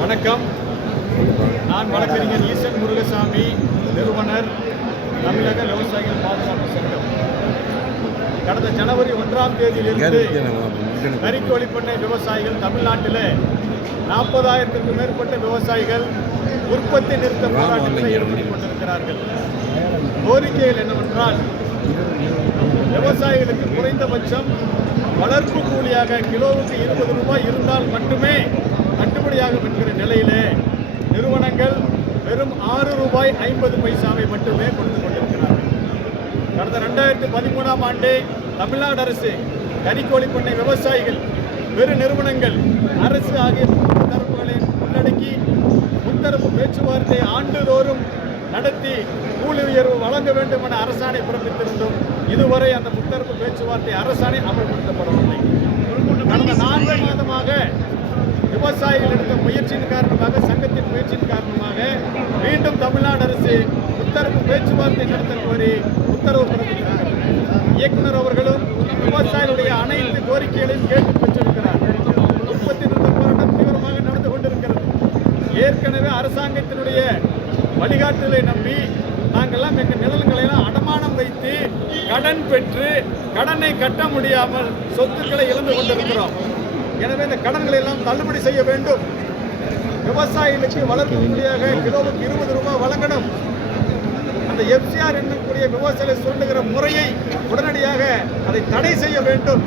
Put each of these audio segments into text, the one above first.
வணக்கம். நான் வழக்கறிஞர் ஈசன் முருகசாமி நிறுவனர் தமிழக விவசாயிகள் பாதுகாப்பு சங்கம். கடந்த ஜனவரி ஒன்றாம் தேதியிலிருந்து கறிக்கோழி பண்ணை விவசாயிகள் தமிழ்நாட்டில் நாற்பதாயிரத்திற்கும் மேற்பட்ட விவசாயிகள் உற்பத்தி நிறுத்த போராட்டத்தில் ஈடுபட்டுக் கொண்டிருக்கிறார்கள். கோரிக்கைகள் என்னவென்றால் விவசாயிகளுக்கு குறைந்தபட்சம் வளர்ப்பு கூலியாக கிலோவுக்கு இருபது ரூபாய் இருந்தால் மட்டுமே கட்டுப்படியாகும் என்கிற நிலையிலே நிறுவனங்கள் வெறும் ஆறு ரூபாய் ஐம்பது பைசாவை மட்டுமே கொடுத்து கொண்டிருக்கிறார்கள். கடந்த ரெண்டாயிரத்தி பதிமூணாம் ஆண்டே தமிழ்நாடு அரசு கறிக்கோழி பண்ணை விவசாயிகள் பெரு நிறுவனங்கள் அரசு ஆகிய தரப்புகளை உள்ளடக்கி முத்தரப்பு பேச்சுவார்த்தை ஆண்டுதோறும் நடத்தி கூலி உயர்வு வழங்க வேண்டும் என அரசாணை பிறப்பித்திருந்தும் இதுவரை அந்த முத்தரப்பு பேச்சுவார்த்தை அரசாணை அமல்படுத்தப்படவில்லை. கடந்த நான்கு மாதமாக விவசாயிகள் எடுத்த முயற்சியின் காரணமாக சங்கத்தின் முயற்சியின் காரணமாக மீண்டும் தமிழ்நாடு அரசு உத்தரவு பேச்சுவார்த்தை நடத்த கோரி உத்தரவு பிறப்பித்தார் இயக்குனர் அவர்களும் விவசாயிகளுடைய அனைத்து கோரிக்கைகளையும் கேட்டு பெற்றிருக்கிறார். உற்பத்தி நிறுத்த போராட்டம் தீவிரமாக நடந்து கொண்டிருக்கிறது. ஏற்கனவே அரசாங்கத்தினுடைய வழிகாட்டுதலை நம்பி நாங்கள்லாம் எங்கள் நிழல்களை எல்லாம் அடமானம் வைத்து கடன் பெற்று கடனை கட்ட முடியாமல் சொத்துக்களை இழந்து கொண்டிருக்கிறோம். எனவே இந்த கடன்களை எல்லாம் தள்ளுபடி செய்ய வேண்டும். விவசாயிகளுக்கு வளர்ப்பு உறுதியாக கிலோவுக்கு இருபது ரூபாய் வழங்கணும். அந்த எஃப்சிஆர் என்னக்கூடிய விவசாயிகளை சொல்லுகிற முறையை உடனடியாக அதை தடை செய்ய வேண்டும்.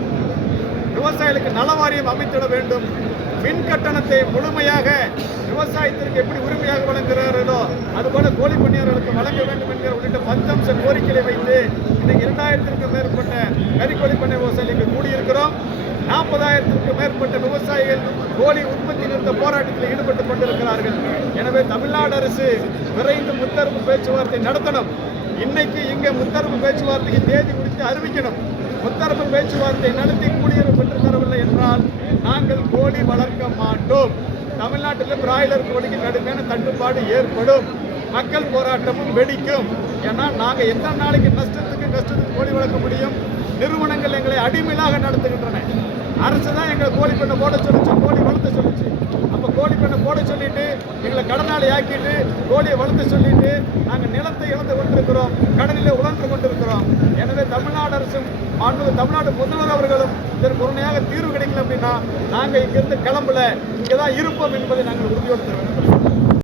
விவசாயிகளுக்கு நல வாரியம் அமைத்திட வேண்டும். மின் கட்டணத்தை முழுமையாக விவசாயத்திற்கு எப்படி உரிமையாக வழங்குகிறார்களோ அதுபோல கோழி பணியாளர்களுக்கு வழங்க வேண்டும் என்கிற உள்ளிட்ட பஞ்சம்ச கோரிக்கையை வைத்து இன்னைக்கு இரண்டாயிரத்திற்கும் மேற்பட்ட கறிக்கோழி பண்ணை விவசாயிகள் இங்கு நாற்பதாயிரத்துக்கு மேற்பட்ட விவசாயிகள் கோழி உற்பத்தி நிறுத்த போராட்டத்தில் ஈடுபட்டுக் கொண்டிருக்கிறார்கள். எனவே தமிழ்நாடு அரசு விரைந்து முத்தரப்பு பேச்சுவார்த்தை நடத்தணும். இன்னைக்கு இங்கே முத்தரப்பு பேச்சுவார்த்தைக்கு தேதி குறித்து அறிவிக்கணும். முத்தரப்பு பேச்சுவார்த்தை நடத்தி குடியுரிமை பெற்று தரவில்லை என்றால் நாங்கள் கோழி வளர்க்க மாட்டோம். தமிழ்நாட்டில் பிராய்லர் கோழிக்கு கடுமையான தட்டுப்பாடு ஏற்படும். மக்கள் போராட்டமும் வெடிக்கும். ஏன்னா நாங்கள் எத்தனை நாளைக்கு நஷ்டத்துக்கு கஷ்டத்துக்கு கோழி வளர்க்க முடியும்? நிறுவனங்கள் எங்களை அடிமையாக நடத்துகின்றன. அரசு தான் எங்களை கோழி பண்ணை போட சொல்லிச்சு கோழி வளர்த்த சொல்லிச்சு. அப்போ கோழி பண்ணை போட சொல்லிட்டு எங்களை கடனாளி ஆக்கிட்டு கோழியை வளர்த்து சொல்லிட்டு நாங்கள் நிலத்தை இழந்து கொண்டிருக்கிறோம் கடலில் உழன்று கொண்டிருக்கிறோம். எனவே தமிழ்நாடு அரசும் மாண்பு தமிழ்நாடு முதல்வர் அவர்களும் இதற்கு உடனடியாக தீர்வு கிடைக்கல அப்படின்னா நாங்கள் இங்கிருந்து கிளம்பல. இங்கே தான் இருப்போம் என்பதை நாங்கள் உறுதியோடு தருவோம்